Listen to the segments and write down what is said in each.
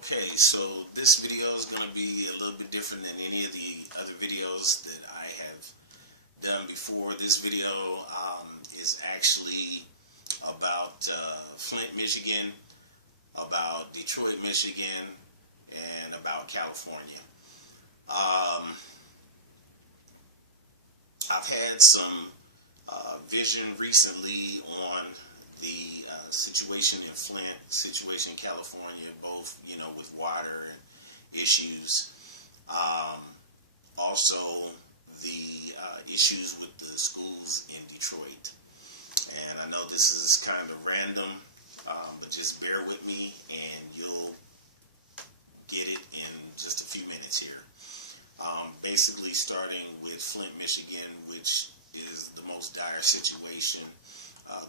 Okay, so this video is going to be a little bit different than any of the other videos that I have done before. This video is actually about Flint, Michigan, about Detroit, Michigan, and about California. I've had some vision recently on the situation in Flint, situation in California, both, with water issues. Also the issues with the schools in Detroit. And I know this is kind of random, but just bear with me and you'll get it in just a few minutes here. Basically starting with Flint, Michigan, which is the most dire situation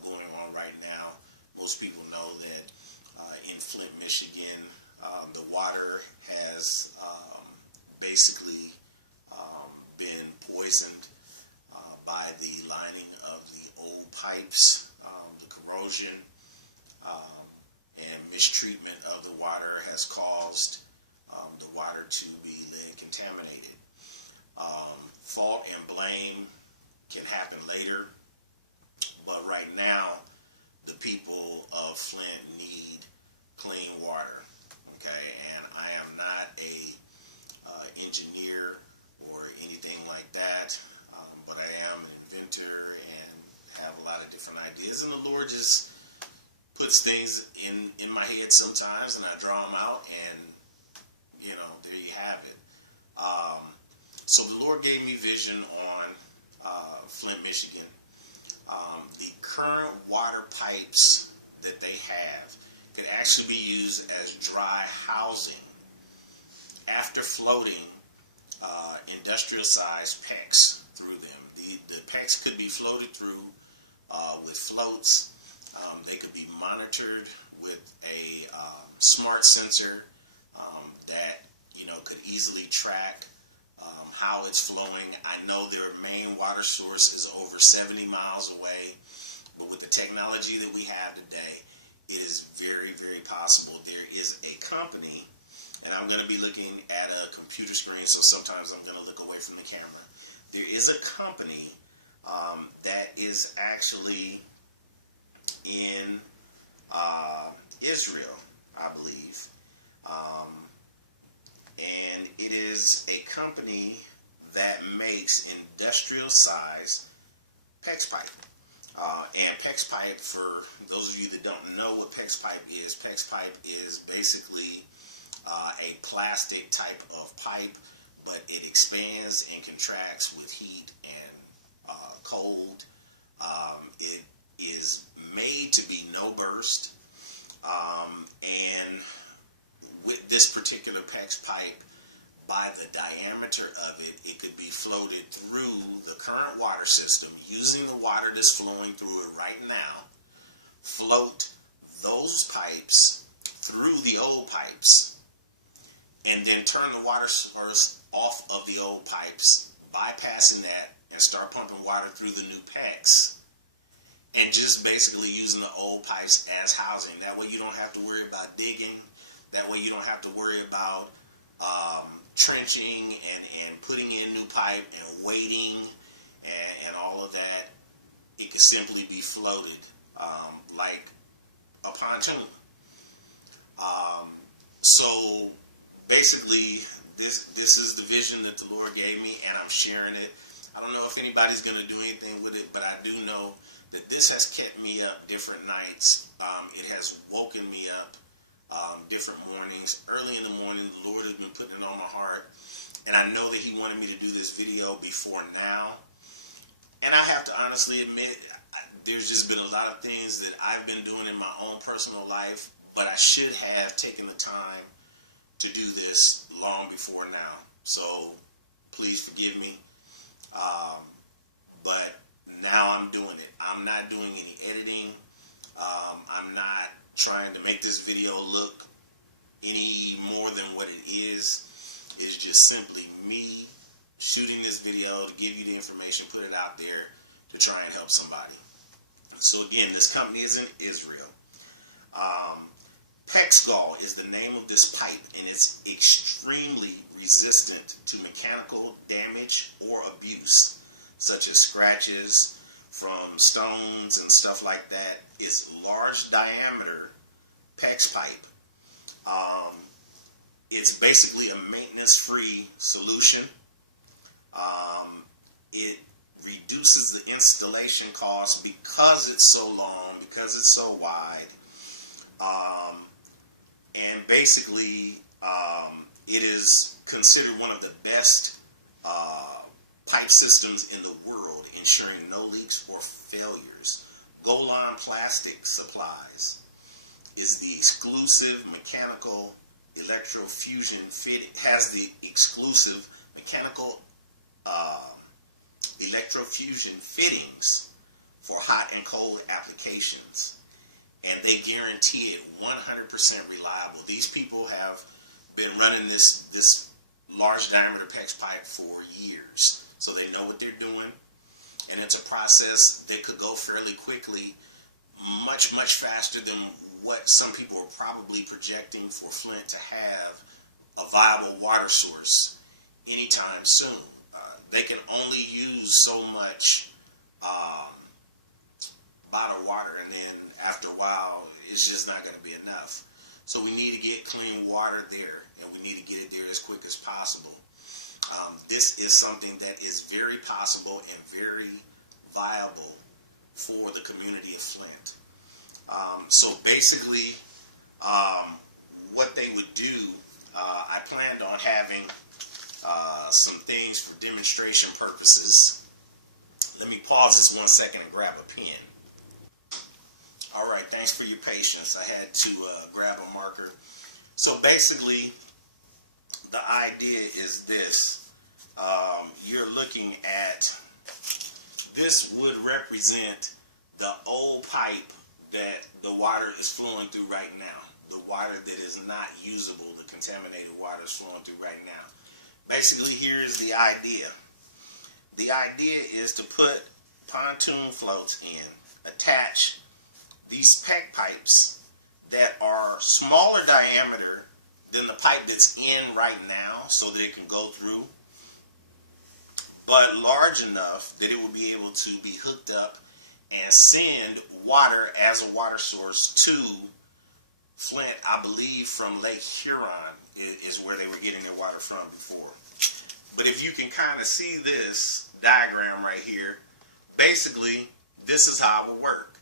going on right now. Most people know that in Flint, Michigan, the water has basically been poisoned by the lining of the old pipes. The corrosion and mistreatment of the water has caused the water to be lead contaminated. Fault and blame can happen later, but right now the people of Flint need clean water. Okay, and I am not a engineer or anything like that, but I am an inventor and have a lot of different ideas, and the Lord just puts things in my head sometimes, and I draw them out, and there you have it. So the Lord gave me vision on Flint, Michigan. The current water pipes that they have could actually be used as dry housing after floating industrial-sized PEX through them. The PEX could be floated through with floats. They could be monitored with a smart sensor that could easily track how it's flowing. I know their main water source is over 70 miles away, but with the technology that we have today, it is very, very possible. There is a company, and I'm going to be looking at a computer screen, so sometimes I'm going to look away from the camera. There is a company that is actually in Israel, I believe. And it is a company that makes industrial-sized PEX pipe. And PEX pipe, for those of you that don't know what PEX pipe is basically a plastic type of pipe, but it expands and contracts with heat and cold. It is made to be no burst, and with this particular PEX pipe, by the diameter of it, it could be floated through the current water system using the water that's flowing through it right now, float those pipes through the old pipes, and then turn the water source off of the old pipes, bypassing that, and start pumping water through the new PEX, and just basically using the old pipes as housing. That way you don't have to worry about digging. That way you don't have to worry about trenching and putting in new pipe and waiting and all of that. It can simply be floated like a pontoon. So basically this is the vision that the Lord gave me, and I'm sharing it. I don't know if anybody's going to do anything with it, but I do know that this has kept me up different nights. It has woken me up different mornings. Early in the morning, the Lord has been putting it on my heart, and I know that He wanted me to do this video before now. And I have to honestly admit, there's just been a lot of things that I've been doing in my own personal life, but I should have taken the time to do this long before now. So please forgive me. But now I'm doing it. I'm not doing any editing. I'm not trying to make this video look any more than what it is. It's just simply me shooting this video to give you the information, put it out there to try and help somebody. So again, this company is in Israel. Rexgol is the name of this pipe, and it's extremely resistant to mechanical damage or abuse, such as scratches from stones and stuff like that. It's large diameter PEX pipe. It's basically a maintenance-free solution. It reduces the installation cost because it's so long, because it's so wide. And basically, it is considered one of the best pipe systems in the world, ensuring no leaks or failures. Golan Plastic Supplies is the exclusive mechanical electrofusion fit. Has the exclusive mechanical electrofusion fittings for hot and cold applications, and they guarantee it 100% reliable. These people have been running this large diameter PEX pipe for years, so they know what they're doing, and it's a process that could go fairly quickly, much faster than what some people are probably projecting for Flint to have a viable water source anytime soon. They can only use so much bottled water, and then after a while, it's just not going to be enough. So we need to get clean water there, and we need to get it there as quick as possible. This is something that is very possible and very viable for the community of Flint. So basically, what they would do, I planned on having some things for demonstration purposes. Let me pause this 1 second and grab a pen. All right, thanks for your patience. I had to grab a marker. So basically, the idea is this. You're looking at, this would represent the old pipe that the water is flowing through right now. The water that is not usable, the contaminated water is flowing through right now. Basically, here's the idea. The idea is to put pontoon floats in, attach these PEX pipes that are smaller diameter than the pipe that's in right now, so that it can go through, but large enough that it will be able to be hooked up and send water as a water source to Flint. I believe from Lake Huron is where they were getting their water from before. But if you can kind of see this diagram right here, basically this is how it would work.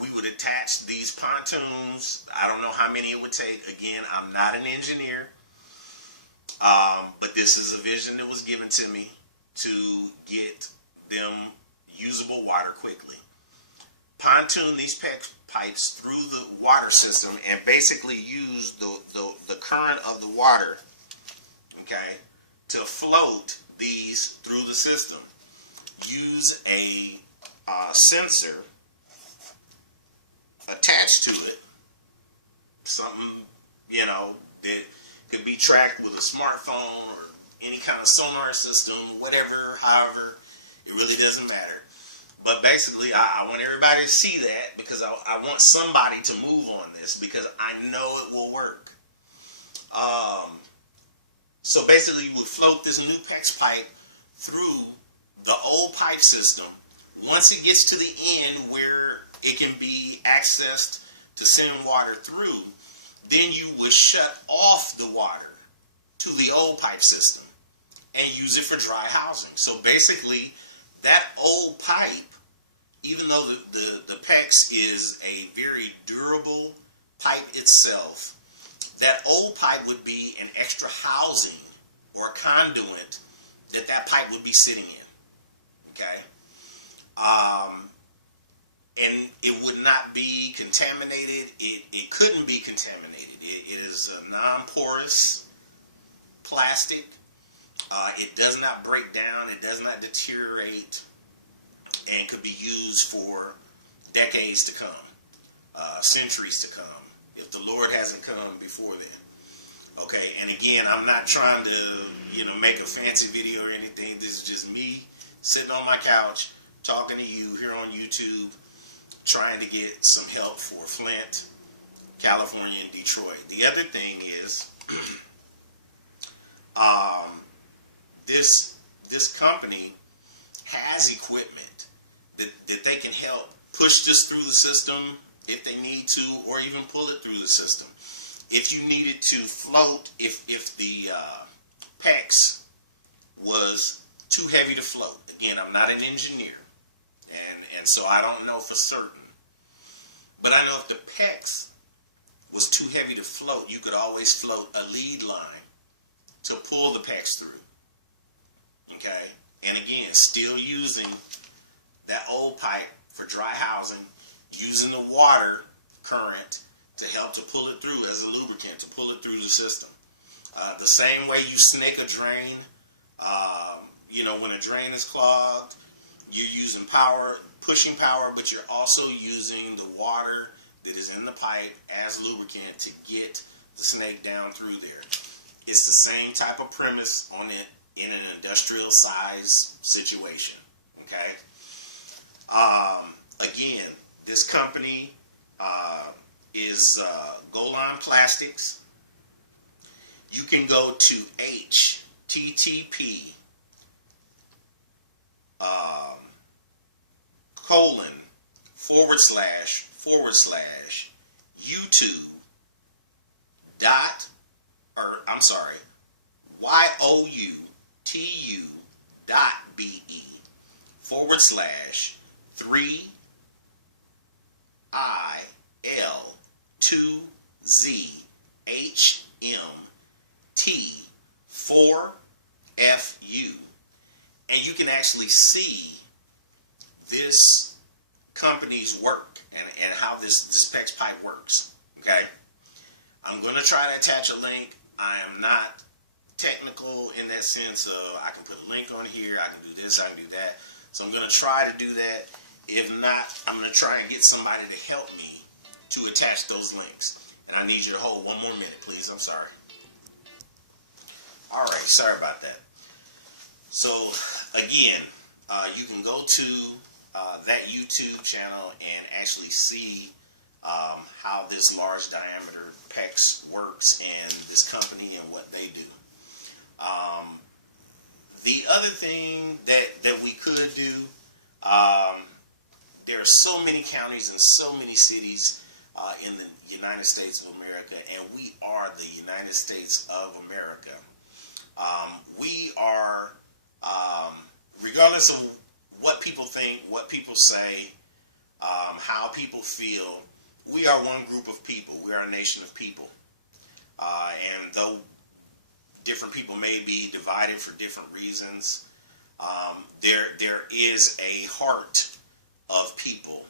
We would attach these pontoons. I don't know how many it would take. Again, I'm not an engineer, but this is a vision that was given to me to get them usable water quickly. Pontoon these PEX pipes through the water system and basically use the current of the water, okay, to float these through the system. Use a sensor attached to it, something, you know, that could be tracked with a smartphone or any kind of sonar system, whatever, however, it really doesn't matter. But basically, I want everybody to see that, because I want somebody to move on this, because I know it will work. So basically, we float this new PEX pipe through the old pipe system. Once it gets to the end where it can be accessed to send water through, then you would shut off the water to the old pipe system and use it for dry housing. So basically, that old pipe, even though the PEX is a very durable pipe itself, that old pipe would be an extra housing or a conduit that pipe would be sitting in, okay? And it would not be contaminated. It couldn't be contaminated. It is a non-porous plastic. It does not break down. It does not deteriorate, and could be used for decades to come, centuries to come, if the Lord hasn't come before then. Okay, and again, I'm not trying to, make a fancy video or anything. This is just me sitting on my couch talking to you here on YouTube, trying to get some help for Flint California and Detroit. The other thing is, um, this company has equipment that they can help push this through the system if they need to, or even pull it through the system. If you needed to float, if the PEX was too heavy to float. Again, I'm not an engineer, and so I don't know for certain. But I know if the PEX was too heavy to float, you could always float a lead line to pull the PEX through. Okay? And again, still using that old pipe for dry housing, using the water current to help to pull it through as a lubricant, to pull it through the system. The same way you snake a drain, when a drain is clogged, you're using power, pushing power, but you're also using the water that is in the pipe as lubricant to get the snake down through there. It's the same type of premise on it in an industrial size situation. Okay. Again, this company is Golan Plastics. You can go to http YouTube YOUTube.be/3IL2ZHMT4FU. And you can actually see this company's work and how this PEX pipe works. Okay? I'm going to try to attach a link. I am not technical in that sense of I can put a link on here, I can do this, I can do that. So I'm going to try to do that. If not, I'm going to try and get somebody to help me to attach those links. And I need you to hold one more minute, please. I'm sorry. All right, sorry about that. So again, you can go to that YouTube channel and actually see how this large diameter PEX works and this company and what they do. The other thing that we could do, there are so many counties and so many cities in the United States of America, and we are the United States of America. We are, regardless of what people think, what people say, how people feel, we are one group of people. We are a nation of people. And though different people may be divided for different reasons, there is a heart of people.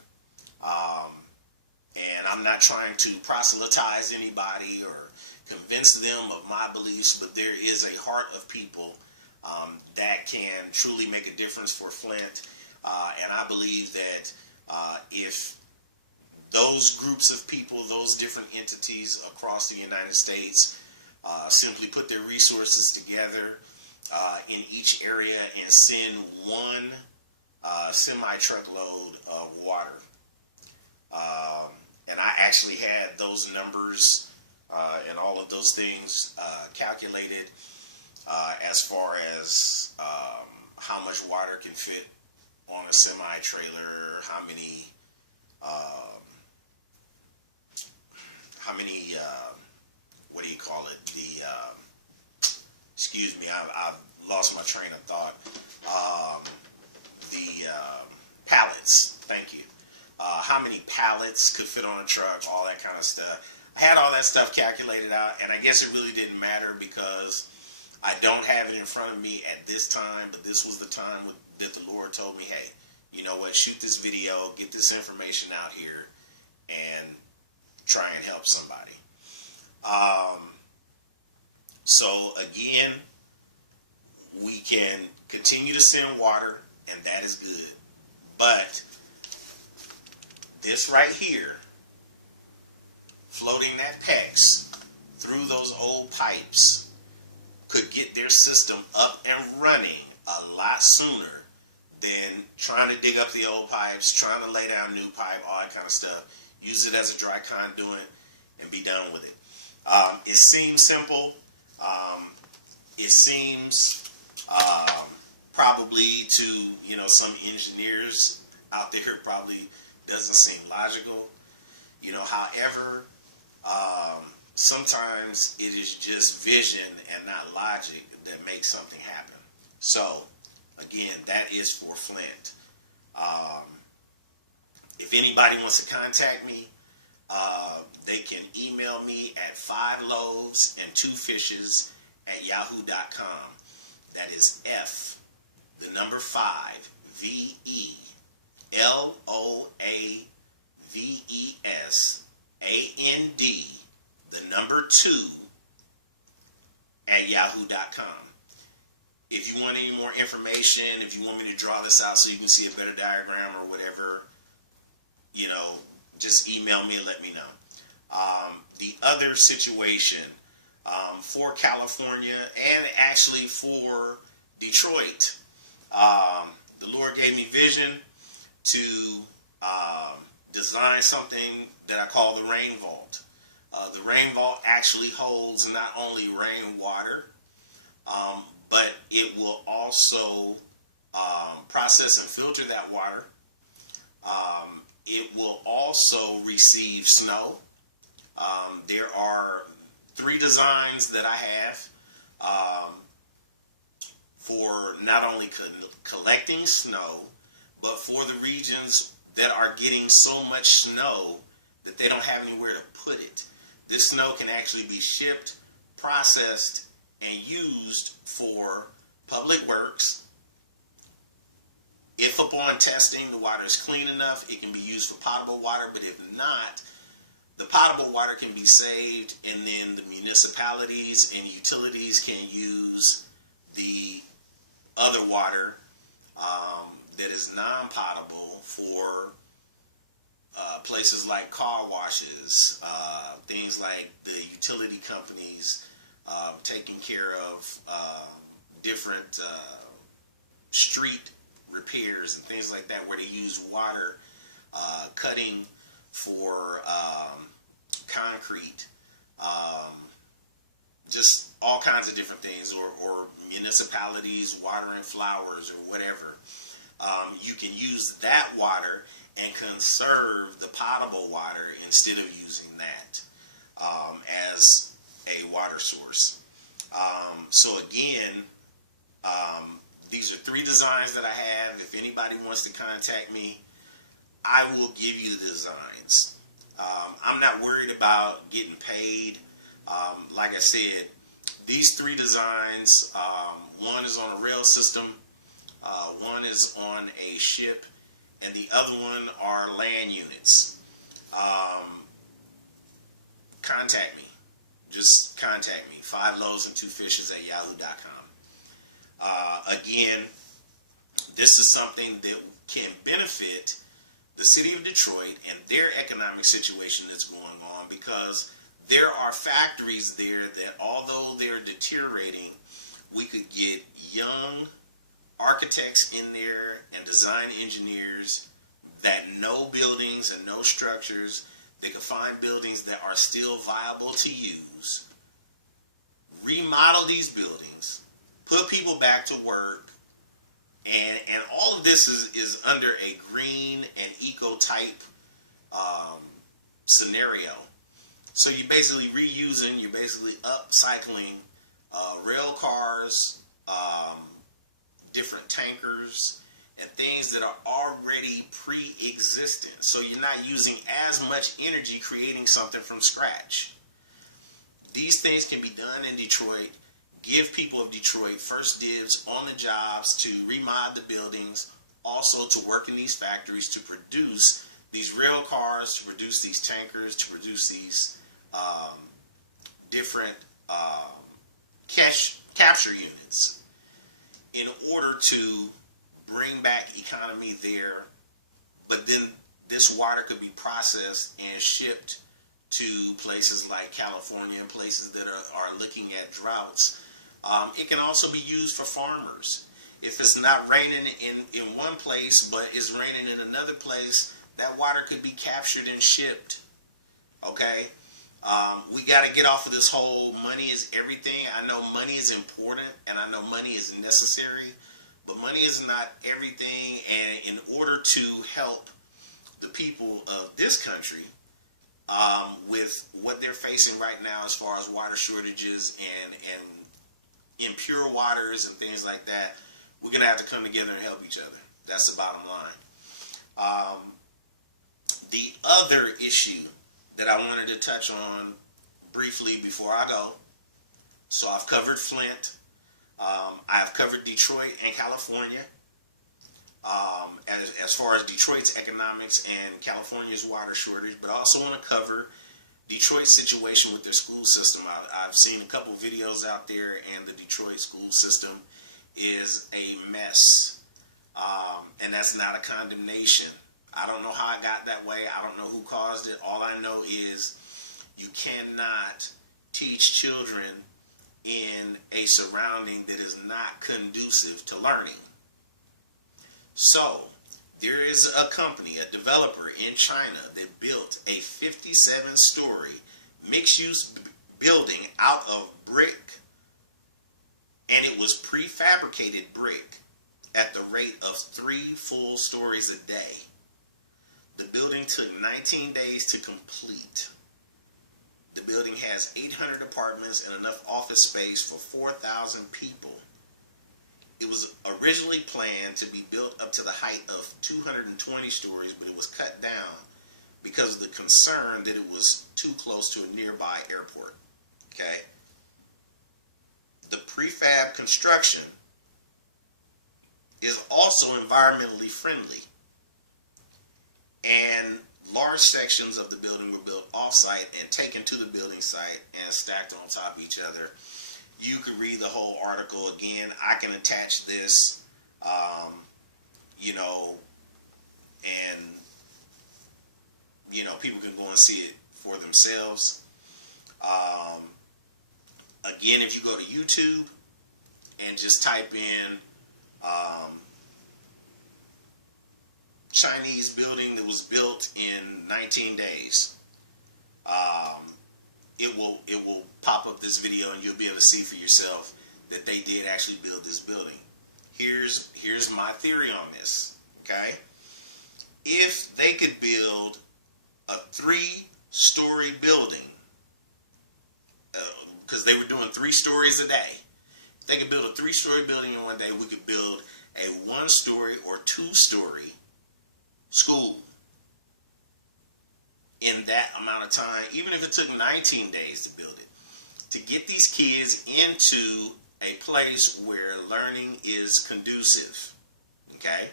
And I'm not trying to proselytize anybody or convince them of my beliefs, but there is a heart of people that can truly make a difference for Flint. And I believe that if those groups of people, those different entities across the United States simply put their resources together in each area and send one semi-truckload of water. And I actually had those numbers and all of those things calculated as far as how much water can fit on a semi-trailer, how many what do you call it? Excuse me, I've lost my train of thought. Pallets, thank you. How many pallets could fit on a truck, all that kind of stuff. I had all that stuff calculated out, and I guess it really didn't matter because I don't have it in front of me at this time, but this was the time that the Lord told me, hey, you know what, shoot this video, get this information out here, and try and help somebody. So again, we can continue to send water, and that is good. But this right here, floating that PEX through those old pipes, could get their system up and running a lot sooner than trying to dig up the old pipes, trying to lay down new pipe, all that kind of stuff. Use it as a dry conduit. and be done with it. It seems simple. It seems probably to some engineers out there probably doesn't seem logical. However, sometimes it is just vision and not logic that makes something happen. So, again, that is for Flint. If anybody wants to contact me, they can email me at 5loavesand2fishes@yahoo.com. That is F, the number 5, VELOAVESAND, the number 2, @yahoo.com. If you want any more information, if you want me to draw this out so you can see a better diagram or whatever, just email me and let me know. The other situation for California and actually for Detroit, the Lord gave me vision to design something that I call the rain vault. The rain vault actually holds not only rainwater, but it will also process and filter that water. It will also receive snow. There are 3 designs that I have for not only collecting snow, but for the regions that are getting so much snow that they don't have anywhere to put it. This snow can actually be shipped, processed, and used for public works. If upon testing the water is clean enough, it can be used for potable water, but if not, the potable water can be saved, and then the municipalities and utilities can use the other water that is non-potable for places like car washes, things like the utility companies taking care of different street repairs and things like that, where they use water cutting for concrete, just all kinds of different things, or municipalities watering flowers or whatever. You can use that water and conserve the potable water instead of using that as a water source. So again, these are 3 designs that I have. If anybody wants to contact me, I will give you the designs. I'm not worried about getting paid. Like I said, these 3 designs, one is on a rail system, one is on a ship, and the other one are land units. Contact me. Just contact me. 5loavesand2fishes@yahoo.com. Again, this is something that can benefit the city of Detroit and their economic situation that's going on, because there are factories there that, although they're deteriorating, we could get young architects in there and design engineers that know buildings and know structures. They could find buildings that are still viable to use, remodel these buildings, put people back to work, and all of this is under a green and eco type scenario. So you're basically reusing, you're basically upcycling rail cars, different tankers, and things that are already pre-existent. So you're not using as much energy creating something from scratch. These things can be done in Detroit. Give people of Detroit first dibs on the jobs to remodel the buildings, also to work in these factories to produce these rail cars, to produce these tankers, to produce these different capture units, in order to bring back economy there. But then this water could be processed and shipped to places like California and places that are looking at droughts. It can also be used for farmers. If it's not raining in one place, but it's raining in another place, that water could be captured and shipped. Okay? We got to get off of this whole money is everything. I know money is important and I know money is necessary, but money is not everything. And in order to help the people of this country with what they're facing right now as far as water shortages and impure waters and things like that, we're going to have to come together and help each other. That's the bottom line. The other issue that I wanted to touch on briefly before I go. So I've covered Flint. I've covered Detroit and California. As far as Detroit's economics and California's water shortage, but I also want to cover Detroit's situation with their school system. I've seen a couple videos out there, and the Detroit school system is a mess. And that's not a condemnation. I don't know how I got that way. I don't know who caused it. All I know is you cannot teach children in a surrounding that is not conducive to learning. So, there is a company, a developer in China that built a 57-story mixed-use building out of brick, and it was prefabricated brick at the rate of 3 full stories a day. The building took 19 days to complete. The building has 800 apartments and enough office space for 4,000 people. It was originally planned to be built up to the height of 220 stories, but it was cut down because of the concern that it was too close to a nearby airport. Okay? The prefab construction is also environmentally friendly. And large sections of the building were built off-site and taken to the building site and stacked on top of each other. You could read the whole article again. I can attach this, and, people can go and see it for themselves. Again, if you go to YouTube and just type in Chinese building that was built in 19 days, it will pop up this video and you'll be able to see for yourself that they did actually build this building. Here's my theory on this. Okay, if they could build a 3-story building, because they were doing 3 stories a day, if they could build a 3-story building in one day, we could build a 1-story or 2-story school in that amount of time, even if it took 19 days to build it, to get these kids into a place where learning is conducive. Okay?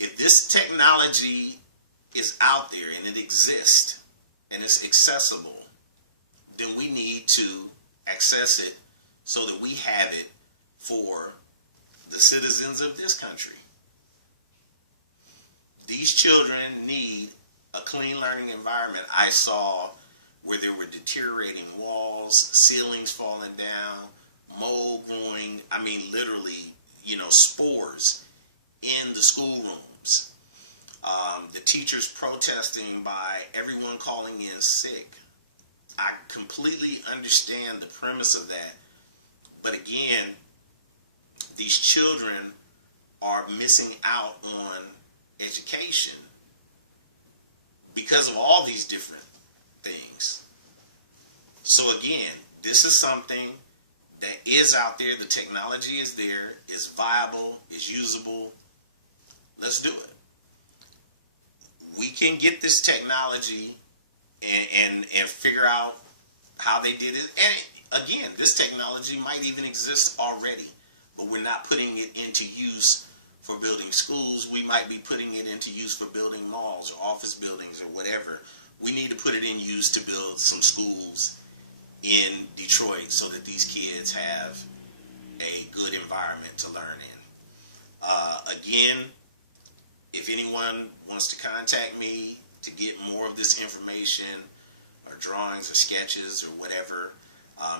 If this technology is out there and it exists and it's accessible, then we need to access it so that we have it for the citizens of this country. These children need a clean learning environment. I saw where there were deteriorating walls, ceilings falling down, mold growing, literally, spores in the schoolrooms. The teachers protesting by everyone calling in sick. I completely understand the premise of that. But again, these children are missing out on education because of all these different things. So again, this is something that is out there. The technology is there, is viable, is usable. Let's do it. We can get this technology and figure out how they did it. And again, this technology might even exist already, but we're not putting it into use for building schools. We might be putting it into use for building malls or office buildings or whatever. We need to put it in use to build some schools in Detroit so that these kids have a good environment to learn in. Again, if anyone wants to contact me to get more of this information or drawings or sketches or whatever,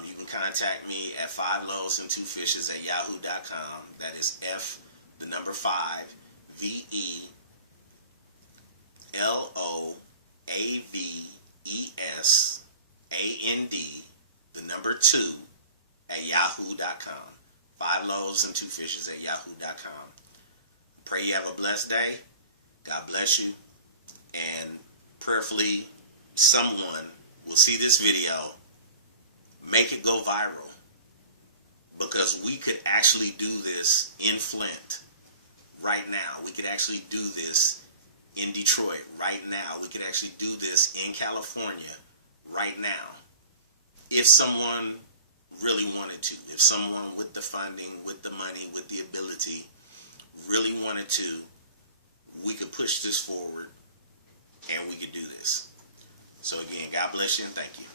you can contact me at 5loaves and 2fishes@yahoo.com. That is F, the number 5, VELOAVES 5loaves and 2fishes@yahoo.com. 5loaves and 2fishes@yahoo.com. Pray you have a blessed day. God bless you. And prayerfully, someone will see this video, make it go viral, because we could actually do this in Flint right now. We could actually do this in Detroit right now. We could actually do this in California right now. If someone really wanted to, if someone with the funding, with the money, with the ability really wanted to, we could push this forward and we could do this. So again, God bless you and thank you.